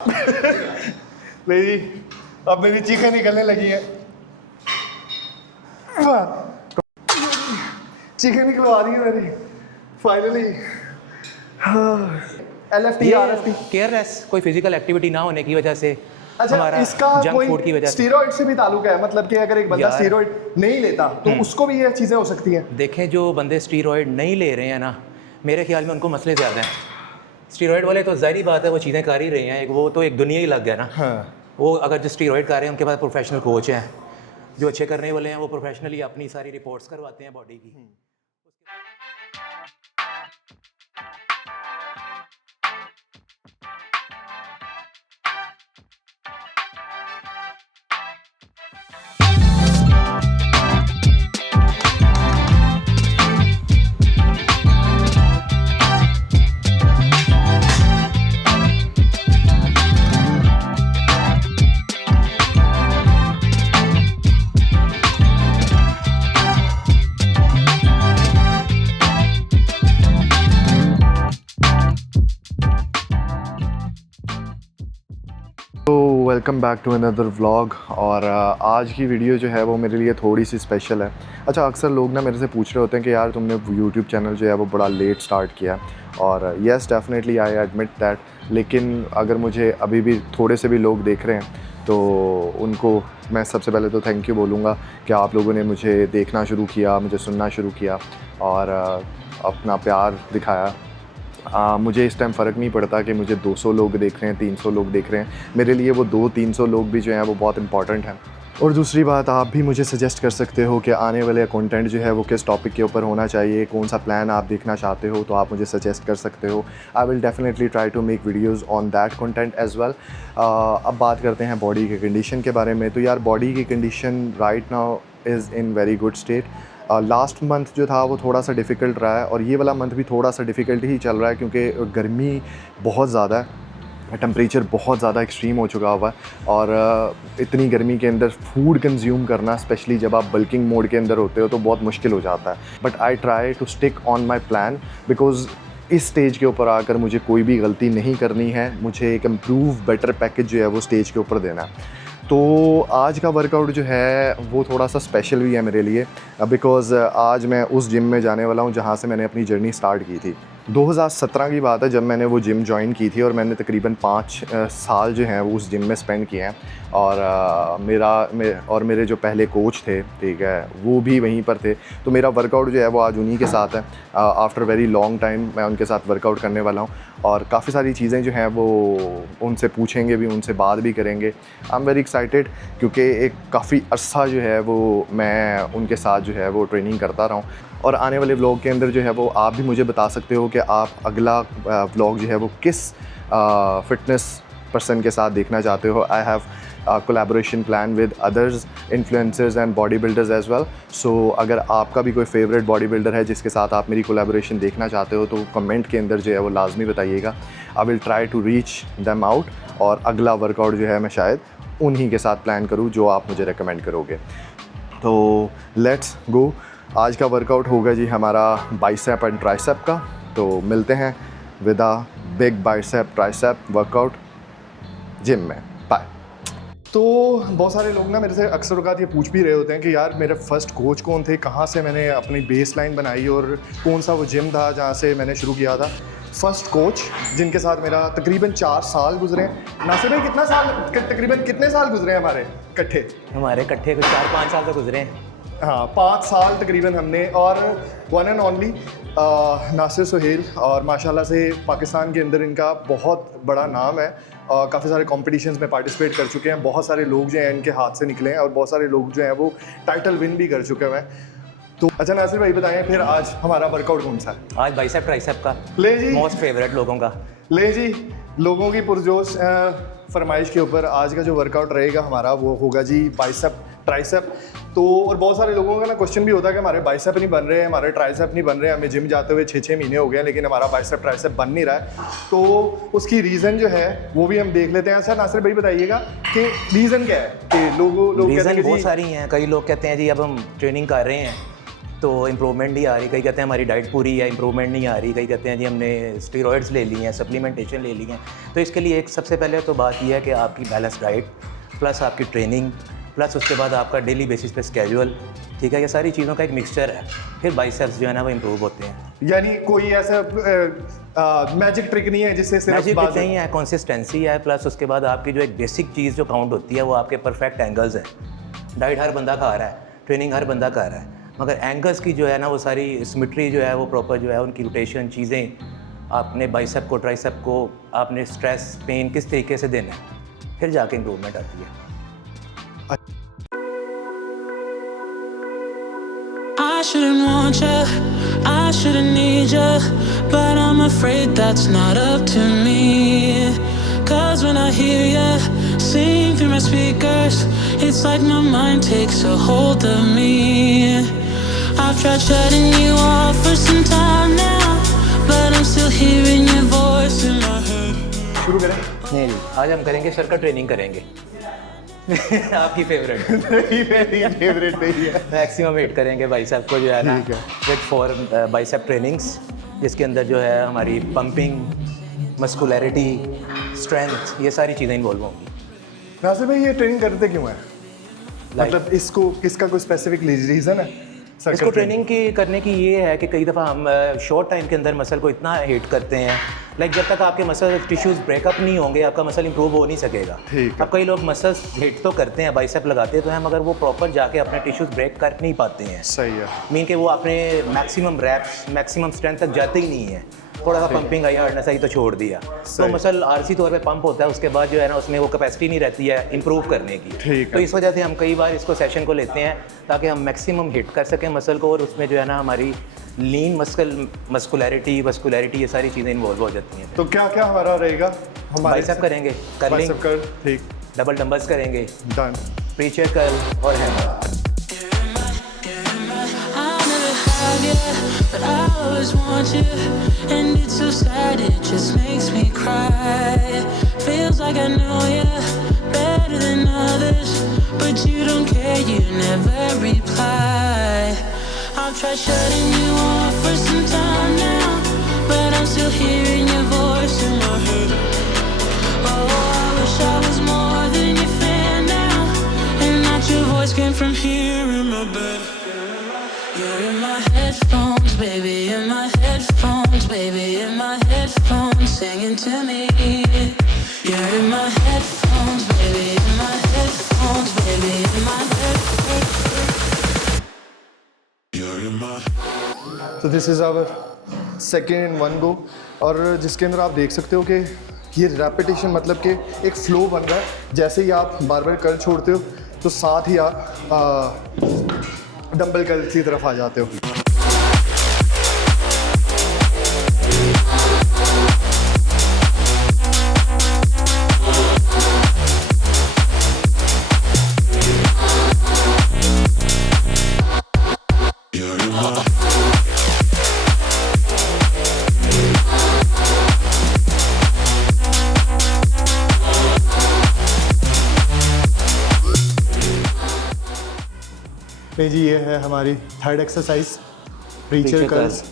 नहीं जी, अब मेरी चीखें निकलने लगी हैं। चीखें निकलवा दी है मेरी फाइनली। LFT RFT। केयरलेस कोई फिजिकल एक्टिविटी ना होने की वजह से, अच्छा, हमारा इसका जंक फूड की कोई वजह से। स्टीरॉइड से भी ताल्लुक है? मतलब कि अगर एक बंदा यार, स्टीरॉइड नहीं लेता तो उसको भी ये चीज़ें हो सकती हैं? देखें, जो बंदे स्टीरॉयड नहीं ले रहे हैं ना, मेरे ख्याल में उनको मसले ज़्यादा हैं। स्टीरॉयड वाले तो ज़ाहिर बात है वो चीज़ें कर ही रहे हैं, वो तो एक दुनिया ही लग गया ना। हाँ। वो अगर जो स्टीरॉयड कर रहे हैं उनके पास प्रोफेशनल कोच हैं, जो अच्छे करने वाले हैं वो प्रोफेशनली अपनी सारी रिपोर्ट्स करवाते हैं बॉडी की। तो welcome back to another vlog. और आज की वीडियो जो है वो मेरे लिए थोड़ी सी स्पेशल है। अच्छा, अक्सर लोग ना मेरे से पूछ रहे होते हैं कि यार तुमने यूट्यूब चैनल जो है वो बड़ा लेट स्टार्ट किया, और yes definitely I admit that. लेकिन अगर मुझे अभी भी थोड़े से भी लोग देख रहे हैं तो उनको मैं सबसे पहले तो थैंक यू बोलूँगा कि आप लोगों ने मुझे देखना शुरू किया, मुझे सुनना शुरू किया और अपना प्यार दिखाया। मुझे इस टाइम फ़र्क नहीं पड़ता कि मुझे 200 लोग देख रहे हैं, 300 लोग देख रहे हैं। मेरे लिए वो 200-300 लोग भी जो हैं वो बहुत इंपॉर्टेंट हैं। और दूसरी बात, आप भी मुझे सजेस्ट कर सकते हो कि आने वाले कंटेंट जो है वो किस टॉपिक के ऊपर होना चाहिए, कौन सा प्लान आप देखना चाहते हो, तो आप मुझे सजेस्ट कर सकते हो। I will definitely try to make videos on that content as well. अब बात करते हैं बॉडी की कंडीशन के बारे में। तो यार, बॉडी की condition right now is in very good state. Last month जो था वो थोड़ा सा डिफ़िकल्ट रहा है, और ये वाला मंथ भी थोड़ा सा डिफ़िकल्ट ही चल रहा है क्योंकि गर्मी बहुत ज़्यादा है, टेम्परेचर बहुत ज़्यादा एक्सट्रीम हो चुका हुआ है। और इतनी गर्मी के अंदर फूड कंज्यूम करना, स्पेशली जब आप बल्किंग मोड के अंदर होते हो, तो बहुत मुश्किल हो जाता है। But I try to stick on my plan because इस स्टेज के ऊपर आकर मुझे कोई भी गलती नहीं करनी है। मुझे एक इम्प्रूव बेटर पैकेज जो है वो स्टेज के ऊपर देना है। तो आज का वर्कआउट जो है वो थोड़ा सा स्पेशल भी है मेरे लिए, बिकॉज़ आज मैं उस जिम में जाने वाला हूँ जहाँ से मैंने अपनी जर्नी स्टार्ट की थी। 2017 की बात है जब मैंने वो जिम ज्वाइन की थी, और मैंने तकरीबन 5 साल जो हैं वो उस जिम में स्पेंड किए हैं। और मेरे जो पहले कोच थे, ठीक है, वो भी वहीं पर थे। तो मेरा वर्कआउट जो है वो आज उन्हीं के साथ है। आफ्टर वेरी लॉन्ग टाइम मैं उनके साथ वर्कआउट करने वाला हूँ, और काफ़ी सारी चीज़ें जो हैं वो उनसे पूछेंगे भी, उनसे बात भी करेंगे। आई एम वेरी एक्साइटेड क्योंकि एक काफ़ी अरसा जो है वो मैं उनके साथ जो है वो ट्रेनिंग करता रहा हूँ। और आने वाले व्लॉग के अंदर जो है वो आप भी मुझे बता सकते हो कि आप अगला व्लॉग जो है वो किस फिटनेस पर्सन के साथ देखना चाहते हो। I have collaboration plan with others influencers and body builders as well. So अगर आपका भी कोई फेवरेट बॉडी बिल्डर है जिसके साथ आप मेरी कोलैबोरेशन देखना चाहते हो तो कमेंट के अंदर जो है वो लाजमी बताइएगा। I will try to reach them out, और अगला वर्कआउट जो है मैं शायद उन्हीं के साथ प्लान करूँ जो आप मुझे रेकमेंड करोगे। तो लेट्स गो। आज का वर्कआउट होगा जी हमारा बाइसेप एंड ट्राइसेप का। तो मिलते हैं with a big bicep tricep workout gym में। बाय। तो बहुत सारे लोग ना मेरे से अक्सर औक़ात ये पूछ भी रहे होते हैं कि यार मेरे फर्स्ट कोच कौन थे, कहाँ से मैंने अपनी बेस लाइन बनाई, और कौन सा वो जिम था जहाँ से मैंने शुरू किया था। फर्स्ट कोच जिनके साथ मेरा तकरीबन 4 साल गुजरे। नासिर भाई, कितना साल, तकरीबन कितने साल गुजरे हैं हमारे इकट्ठे? हमारे इकट्ठे कुछ 4-5 साल तो गुजरे हैं। हाँ, 5 साल तकरीबन हमने। और one and only Nasir Suhail, और माशाल्लाह से पाकिस्तान के अंदर इनका बहुत बड़ा नाम है। काफ़ी सारे कॉम्पिटिशन्स में पार्टिसिपेट कर चुके हैं। बहुत सारे लोग जो हैं इनके हाथ से निकले हैं, और बहुत सारे लोग जो हैं वो टाइटल विन भी कर चुके हुए हैं। तो अच्छा नासिर भाई, बताएं फिर आज हमारा वर्कआउट कौन सा है? आज बाइसेप ट्राइसेप का। ले जी, मोस्ट फेवरेट लोगों का। ले जी, लोगों की पुरजोश फरमाइश के ऊपर आज का जो वर्कआउट रहेगा हमारा वो होगा जी बाइसेप ट्राइसेप। तो और बहुत सारे लोगों का ना क्वेश्चन भी होता है कि हमारे बाइसेप नहीं बन रहे हैं, हमारे ट्राइसेप नहीं बन रहे हैं, हमें जिम जाते हुए 6-6 महीने हो गए हैं लेकिन हमारा बाइसेप ट्राइसेप बन नहीं रहा है। तो उसकी रीज़न जो है वो भी हम देख लेते हैं। अच्छा नासिर भाई, बताइएगा कि रीज़न क्या है कि लोग कहते हैं बहुत सारी हैं। कई लोग कहते हैं जी अब हम ट्रेनिंग कर रहे हैं तो इम्प्रूवमेंट नहीं आ रही, कई कहते हैं हमारी डाइट पूरी है, इम्प्रूवमेंट नहीं आ रही, कई कहते हैं जी हमने स्टेरॉइड्स ले लिए हैं, सप्लीमेंटेशन ले ली हैं। तो इसके लिए एक सबसे पहले तो बात यह है कि आपकी बैलेंस डाइट प्लस आपकी ट्रेनिंग प्लस उसके बाद आपका डेली बेसिस पे स्केड्यूल, ठीक है, ये सारी चीज़ों का एक मिक्सचर है, फिर बाइसेप्स जो है ना वो इम्प्रूव होते हैं। यानी कोई ऐसा मैजिक ट्रिक नहीं है जिससे सिर्फ मैजिक कुछ नहीं है, कंसिस्टेंसी है, प्लस उसके बाद आपकी जो एक बेसिक चीज़ जो काउंट होती है वो आपके परफेक्ट एंगल्स हैं। डाइट हर बंदा खा रहा है, ट्रेनिंग हर बंदा कर रहा है, मगर एंगल्स की जो है ना वो सारी सिमेट्री जो है वो प्रॉपर जो है उनकी रोटेशन चीज़ें आपने बाइसेप को ट्राइसेप को आपने स्ट्रेस पेन किस तरीके से देना है, फिर जाके इम्प्रूवमेंट आती है। I shouldn't want you, I shouldn't need you, but I'm afraid that's not up to me. Cause when I hear you sing through my speakers, it's like my mind takes a hold of me. I've tried shutting you off for some time now, but I'm still hearing your voice in my head. शुरू करें? नहीं, आज हम करेंगे sir का training करेंगे। आपकी favourite नहीं, मेरी फेवरेट नहीं है। मैक्सिमम वेट करेंगे बाइसेप को जो है ना, वेट फॉर बाइसेप ट्रेनिंग्स, जिसके अंदर जो है हमारी पंपिंग, मस्कुलैरिटी, स्ट्रेंथ, ये सारी चीज़ें इन्वॉल्व होंगी। नासिर भाई ये ट्रेनिंग करते क्यों है? मतलब इसको किसका कोई स्पेसिफिक रीज़न है? इसको ट्रेनिंग की करने की ये है कि कई दफ़ा हम शॉर्ट टाइम के अंदर मसल को इतना हिट करते हैं, लाइक जब तक आपके मसल टिश्यूज़ ब्रेकअप नहीं होंगे आपका मसल इंप्रूव हो नहीं सकेगा। अब कई लोग मसल्स हिट तो करते हैं, बाइसेप लगाते तो हैं, मगर वो प्रॉपर जाके अपने टिश्यूज़ ब्रेक कर नहीं पाते हैं। सही है। मीन कि वो अपने मैक्सिमम रैप्स मैक्सिमम स्ट्रेंथ तक जाते ही नहीं है, थोड़ा सा पंपिंग आई हार्डनेस आई तो छोड़ दिया, तो मसल आरसी तौर पे पंप होता है, उसके बाद जो है ना उसमें वो कैपेसिटी नहीं रहती है इंप्रूव करने की। तो इस वजह से हम कई बार इसको सेशन को लेते हैं ताकि हम मैक्सिमम हिट कर सकें मसल को, और उसमें जो है ना हमारी लीन मस्कुलैरिटी वस्कुलैरिटी ये सारी चीज़ें इन्वॉल्व हो जाती हैं। तो क्या क्या हमारा रहेगा? हमारे बाइसेप करेंगे, कर्लिंग, ठीक, डबल डंबल्स करेंगे, डन, प्रीचर कर्ल और hammer. But I always want you, and it's so sad, it just makes me cry. Feels like I know you better than others, but you don't care, you never reply. I've tried shutting you off for some time now, but I'm still hearing your voice in my head. Oh, I wish I was more than your fan now, and that your voice came from here in my bed. You're in my headphones, baby, in my headphones, baby, in my headphones, singing to me. You're in my headphones, baby, in my headphones, baby, in my headphones. You're in my. तो this is our second in one go, और जिसके अंदर आप देख सकते हो कि ये रेपिटेशन मतलब कि एक फ्लो बन रहा है। जैसे ही आप बार बार कर्ल छोड़ते हो तो साथ ही आप डंबल कर्ल की तरफ आ जाते हो। जी ये है हमारी third exercise, preacher curls.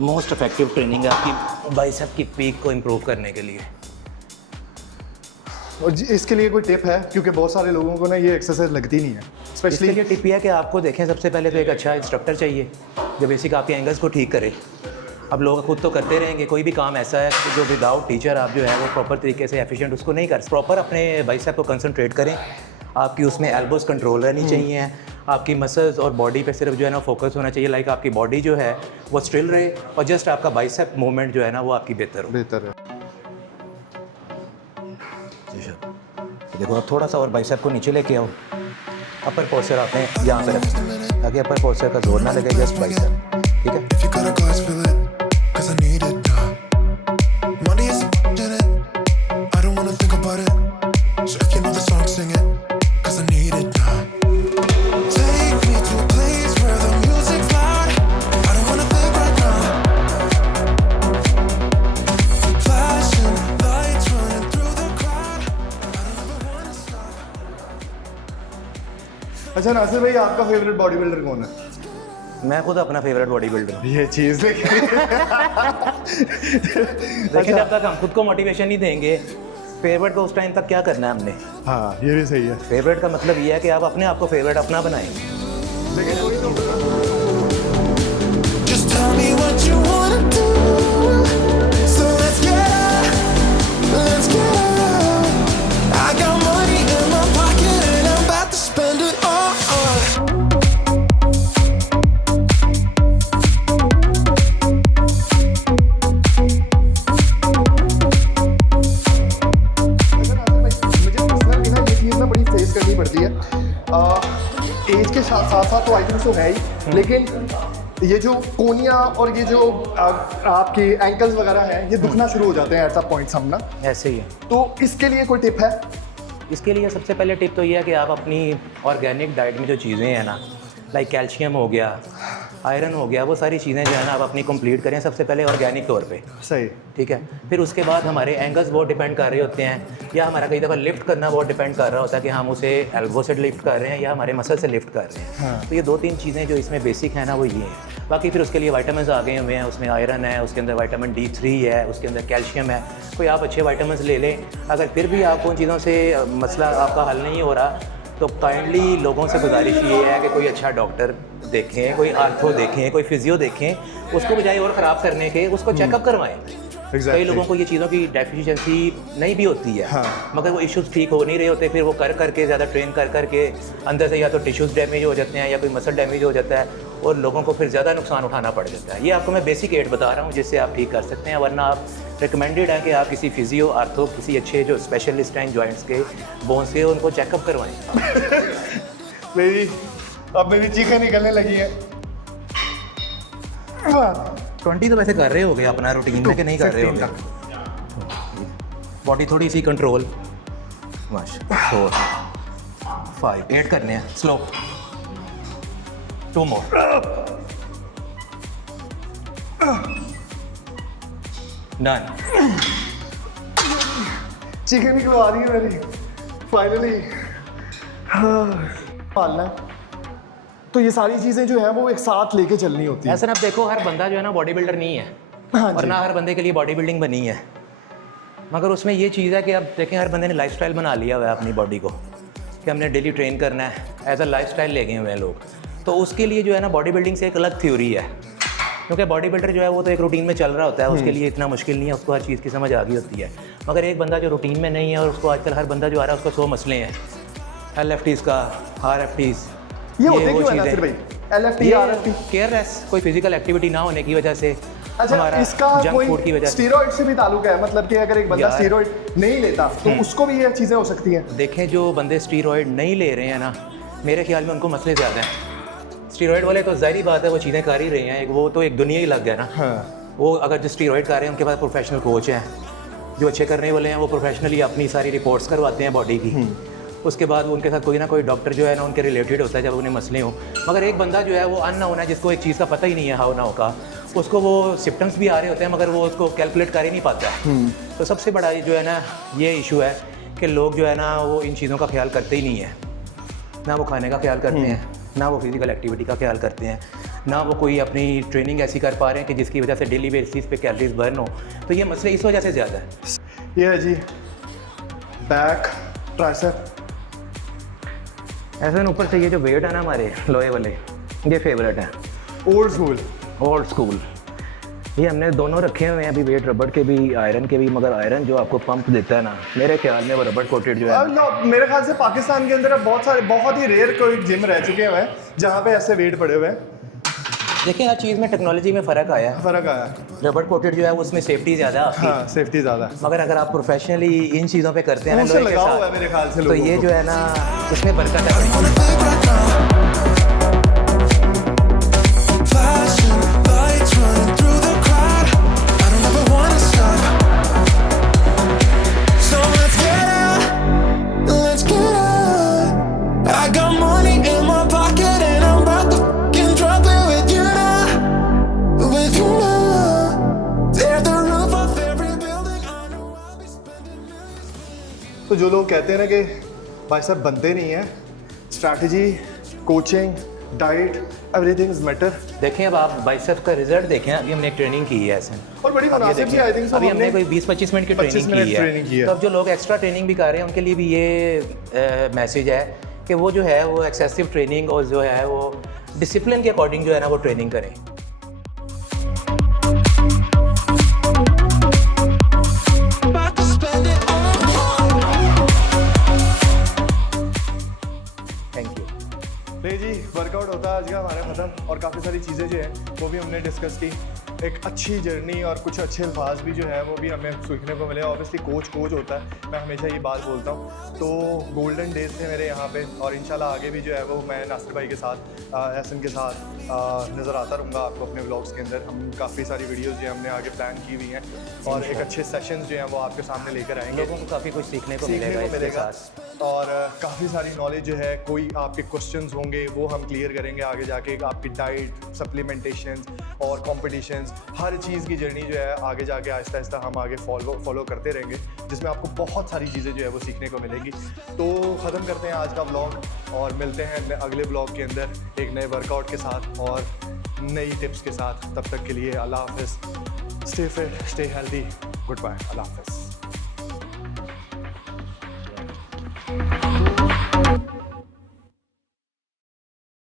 Most effective training है आपकी बाइसेप की पीक को इम्प्रूव करने के लिए। और इसके लिए कोई टिप है? क्योंकि बहुत सारे लोगों को ना ये एक्सरसाइज लगती नहीं है। स्पेशली इसके लिए टिप यह है कि आपको देखें, सबसे पहले तो एक अच्छा इंस्ट्रक्टर चाहिए जो बेसिक आपके एंगल्स को ठीक करे। अब लोग खुद तो करते रहेंगे, कोई भी काम ऐसा है जो विदाउट टीचर आप जो है वो प्रॉपर तरीके से एफिशिएंट उसको नहीं कर। प्रॉपर अपने बाइसेप को कंसंट्रेट करें, आपकी उसमें एल्बोस कंट्रोल रहनी चाहिए, आपकी मसल्स और बॉडी पे सिर्फ जो है ना फोकस होना चाहिए, लाइक आपकी बॉडी जो है वो स्टिल रहे और जस्ट आपका बाइसेप मूवमेंट जो है ना वो आपकी बेहतर हो। बेहतर है। देखो अब थोड़ा सा और बाइसेप को नीचे लेके आओ, अपर पोस्चर आपने यहाँ पे रखें ताकि अपर पोस्चर का जोर ना लगे, जस्ट बाइसेप, ठीक है। Cause I need it now. Money is in it. I don't wanna think about it. So if you know the song, sing it. Cause I need it now. Take me to a place where the music's loud. I don't wanna think right now. Flashing lights running through the crowd. I don't ever wanna stop. अच्छा नासिर भाई, आपका favourite body builder कौन है? मैं खुद अपना favourite body builder हूँ। ये चीज़ देखिए जब तक हम खुद को मोटिवेशन नहीं देंगे, फेवरेट को उस टाइम तक क्या करना है हमने। हाँ, ये भी सही है। फेवरेट का मतलब ये है कि आप अपने आप को फेवरेट अपना बनाएं। Just tell me what you wanna do. So let's get out. Let's get out. I got money in my pocket and I'm about to spend it all. मुझे पर्सनली ना ये चीज़ ना बड़ी फेस करनी पड़ती है। एज के साथ साथ तो आई थिंक सो है ही, लेकिन ये जो कोनिया और ये जो आपके एंकल्स वगैरह हैं, ये दुखना शुरू हो जाते हैं एट सम पॉइंट हम ना। ऐसे ही है। तो इसके लिए कोई टिप है? इसके लिए सबसे पहले टिप तो ये है कि आप अपनी ऑर्गेनिक डाइट में जो चीज़ें हैं ना, लाइक कैल्शियम हो गया, आयरन हो गया, वो सारी चीज़ें जो है ना आप अपनी कंप्लीट करें सबसे पहले ऑर्गेनिक तौर पे। सही। ठीक है। फिर उसके बाद हमारे एंगल्स बहुत डिपेंड कर रहे होते हैं, या हमारा कई दफ़ा लिफ्ट करना बहुत डिपेंड कर रहा होता है कि हम उसे एल्बो से लिफ्ट कर रहे हैं या हमारे मसल से लिफ्ट कर रहे हैं। हाँ। तो ये 2-3 चीज़ें जो इसमें बेसिक है ना वो ये हैं। बाकी फिर उसके लिए वाइटामिन आ गए हुए हैं, उसमें आयरन है, उसके अंदर विटामिन D3 है, उसके अंदर कैल्शियम है। कोई आप अच्छे वाइटामिन ले लें। अगर फिर भी आपको उन चीज़ों से मसला आपका हल नहीं हो रहा, तो काइंडली लोगों से गुजारिश ये है कि कोई अच्छा डॉक्टर देखें, कोई आर्थो देखें, कोई फिजियो देखें, उसको बजाय और ख़राब करने के उसको चेकअप करवाएं। कई लोगों को ये चीज़ों की डेफिशिएंसी नहीं भी होती है। हाँ। मगर वो इश्यूज़ ठीक हो नहीं रहे होते, फिर वो कर के ज़्यादा ट्रेन कर के अंदर से या तो टिश्यूज़ डैमेज हो जाते हैं या कोई मसल डैमेज हो जाता है और लोगों को फिर ज़्यादा नुकसान उठाना पड़ जाता है। ये आपको मैं बेसिक एड बता रहा हूँ जिससे आप ठीक कर सकते हैं, वरना आप रिकमेंडेड है कि आप किसी फिजियो, आर्थो, किसी अच्छे जो स्पेशलिस्ट हैं जॉइंट्स के, बोन्स के, उनको चेकअप करवाएं। अब मेरी चीखें निकलने लगी हैं। 20 तो वैसे कर रहे हो गए अपना रूटीन में कि नहीं कर रहे हो गए? बॉडी थोड़ी सी कंट्रोल। 4 5 8 करने हैं स्लो। 2 मोर। डन। चीखें निकलवा रही है मेरी फाइनली। पालना है तो ये सारी चीज़ें जो है वो एक साथ लेके चलनी होती है। ऐसा ना, आप देखो हर बंदा जो है ना बॉडी बिल्डर नहीं है। हाँ और जी। ना हर बंदे के लिए बॉडी बिल्डिंग बनी है। मगर उसमें ये चीज़ है कि अब देखें हर बंदे ने लाइफस्टाइल बना लिया हुआ है अपनी बॉडी को कि हमने डेली ट्रेन करना है, एज अ लाइफस्टाइल ले गए हुए हैं लोग। तो उसके लिए जो है ना बॉडी बिल्डिंग से एक अलग थ्योरी है, क्योंकि बॉडी बिल्डर जो है वो तो एक रूटीन में चल रहा होता है, उसके लिए इतना मुश्किल नहीं है, उसको हर चीज़ की समझ आ गई होती है। मगर एक बंदा जो रूटीन में नहीं है और उसको आजकल हर बंदा जो आ रहा है उसको 100 मसले हैं, LFTs का, RFTs, ये होते क्यों है नासिर भाई? LFT, RFT? केयरलेस, कोई फिजिकल एक्टिविटी ना होने की वजह से, अच्छा, हमारा इसका जंक फूड की कोई वजह से। स्टीरॉइड से भी ताल्लुक है? मतलब कि अगर एक बंदा यार। स्टीरॉइड नहीं लेता तो उसको भी ये चीज़ें हो सकती हैं? देखें जो बंदे स्टीरॉइड नहीं ले रहे हैं ना, मेरे ख्याल में उनको मसले ज़्यादा हैं। स्टीरॉइड वाले तो जाहिर बात है वो चीज़ें कर ही रहे हैं, वो तो एक दुनिया ही लग गया ना। हाँ। वो अगर जो स्टीरॉइड कर रहे हैं उनके पास प्रोफेशनल कोच हैं, जो अच्छे करने वाले हैं वो प्रोफेशनली अपनी सारी रिपोर्ट्स करवाते हैं बॉडी की। उसके बाद वो उनके साथ कोई ना कोई डॉक्टर जो है ना उनके रिलेटेड होता है जब उन्हें मसले हों। मगर एक बंदा जो है वो अननोन है, जिसको एक चीज़ का पता ही नहीं है हाउ नाउ का, उसको वो सिम्टम्स भी आ रहे होते हैं मगर वो उसको कैलकुलेट कर ही नहीं पाता है। तो सबसे बड़ा जो है ना ये इशू है कि लोग जो है ना वो इन चीज़ों का ख्याल करते ही नहीं है। ना वो खाने का ख्याल करते हैं, ना वो फिजिकल एक्टिविटी का ख्याल करते हैं, ना वो कोई अपनी ट्रेनिंग ऐसी कर पा रहे हैं कि जिसकी वजह से डेली बेसिस पे कैलोरीज बर्न हो। तो ये मसले इस वजह से ज़्यादा है। ये है जी बैक, ट्राइसेप। ऐसे ऊपर से ये जो वेट है ना हमारे लोहे वाले, ये फेवरेट है, ओल्ड स्कूल। Old school. ये हमने दोनों रखे हुए हैं अभी, वेट रबड़ के भी, आयरन के भी। मगर आयरन जो आपको पंप देता है ना, मेरे ख्याल में वो रबड़ कोटेड जो है। मेरे ख्याल से पाकिस्तान के अंदर बहुत ही रेयर कोई जिम रह चुके हैं जहाँ पे ऐसे वेट पड़े हुए हैं। देखिए हर चीज़ में टेक्नोलॉजी में फ़र्क आया है। फ़र्क आया। रबड़ कोटेड जो है उसमें सेफ्टी ज़्यादा है। हाँ, सेफ्टी ज़्यादा है। मगर अगर आप प्रोफेशनली इन चीज़ों पे करते हैं ना उनसे लोहे के लगाव साथ, है मेरे ख्याल से तो लोगों ये को। जो है ना इसमें बरकत है। wanna think right now. Flashing lights running through the crowd. I don't ever wanna stop. So let's get out. Let's get out. I got money in my pocket and I'm about to fucking drop it with you now. With you now. Tear the roof off every building. I know I'll be spending minutes. तो जो लोग कहते हैं ना कि भाई साहब बनते नहीं हैं, strategy coaching, diet, everything is matter. देखें अब आप बाइसेप्स का रिजल्ट देखें। अभी हमने एक ट्रेनिंग की है ऐसे, और बड़ी अब ये मुनासिब देखिए, सी आई थिंक अभी हमने कोई 20-25 मिनट की 25 ट्रेनिंग मिनट की ट्रेनिंग की है। है। तो अब जो लोग एक्स्ट्रा ट्रेनिंग भी कर रहे हैं उनके लिए भी ये मैसेज है कि वो जो है वो एक्सेसिव ट्रेनिंग और जो है वो डिसिप्लिन के अकॉर्डिंग जो है ना वो ट्रेनिंग करें। About to spend it all. Thank you. ले जी, वर्कआउट होता है आज का हमारा ख़त्म, और काफ़ी सारी चीज़ें जो हैं वो भी हमने डिस्कस की। एक अच्छी जर्नी और कुछ अच्छे अल्फाज भी जो है वो भी हमें सीखने को मिले। ऑब्वियसली कोच होता है, मैं हमेशा ये बात बोलता हूँ। तो गोल्डन डेज थे मेरे यहाँ पे, और इंशाल्लाह आगे भी जो है वो मैं नासिर भाई के साथ, एहसन के साथ नज़र आता रहूँगा आपको अपने व्लॉग्स के अंदर। हम काफ़ी सारी वीडियोज़ जो हमने आगे प्लान की हुई हैं, और एक अच्छे सेशंस जो हैं वो आपके सामने लेकर आएंगे। लोगों को काफ़ी कुछ सीखने को सीखने मिलेगा को इसके मिलेगा, साथ। और काफ़ी सारी नॉलेज जो है, कोई आपके क्वेश्चंस होंगे वो हम क्लियर करेंगे आगे जाके। आपकी डाइट, सप्लीमेंटेशन और कॉम्पिटिशन्स, हर चीज़ की जर्नी जो है आगे जाके आहिस्ता आहिस्ता हम आगे फॉलो करते रहेंगे, जिसमें आपको बहुत सारी चीज़ें जो है वो सीखने को मिलेंगी। तो ख़त्म करते हैं आज का व्लॉग, और मिलते हैं अगले व्लॉग के अंदर एक नए वर्कआउट के साथ और नई टिप्स के साथ। तब तक के लिए अल्लाह हाफ़िज़। Stay fit, stay healthy, goodbye, अल्लाह हाफ़िज़।